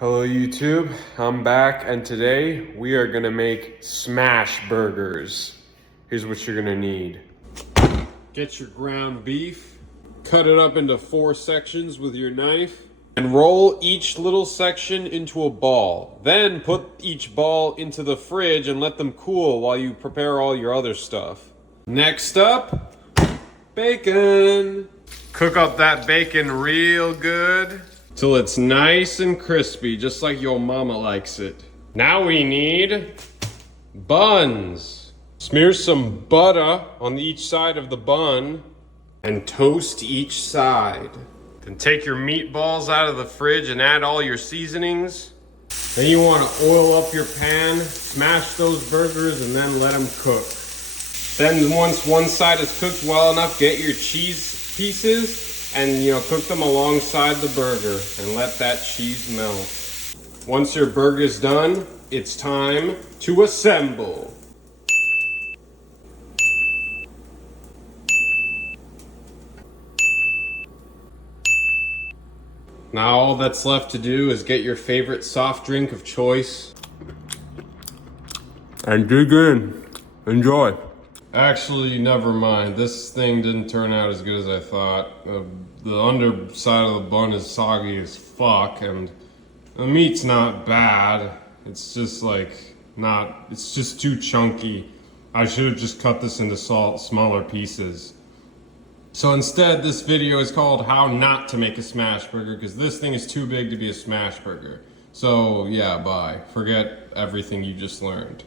Hello YouTube, I'm back and today we are gonna make smash burgers. Here's what you're gonna need. Get your ground beef, cut it up into 4 sections with your knife, and roll each little section into a ball. Then put each ball into the fridge and let them cool while you prepare all your other stuff. Next up, bacon. Cook up that bacon real good till it's nice and crispy, just like your mama likes it. Now we need buns. Smear some butter on each side of the bun and toast each side. Then take your meatballs out of the fridge and add all your seasonings. Then you want to oil up your pan, smash those burgers, and then let them cook. Then once one side is cooked well enough, get your cheese pieces and cook them alongside the burger and let that cheese melt. Once your burger's done, it's time to assemble. Now all that's left to do is get your favorite soft drink of choice and dig in. Enjoy. Actually, never mind. This thing didn't turn out as good as I thought. The underside of the bun is soggy as fuck, and the meat's not bad. It's just it's just too chunky. I should have just cut this into smaller pieces. So instead, this video is called How Not to Make a Smash Burger, because this thing is too big to be a smash burger. So yeah, bye. Forget everything you just learned.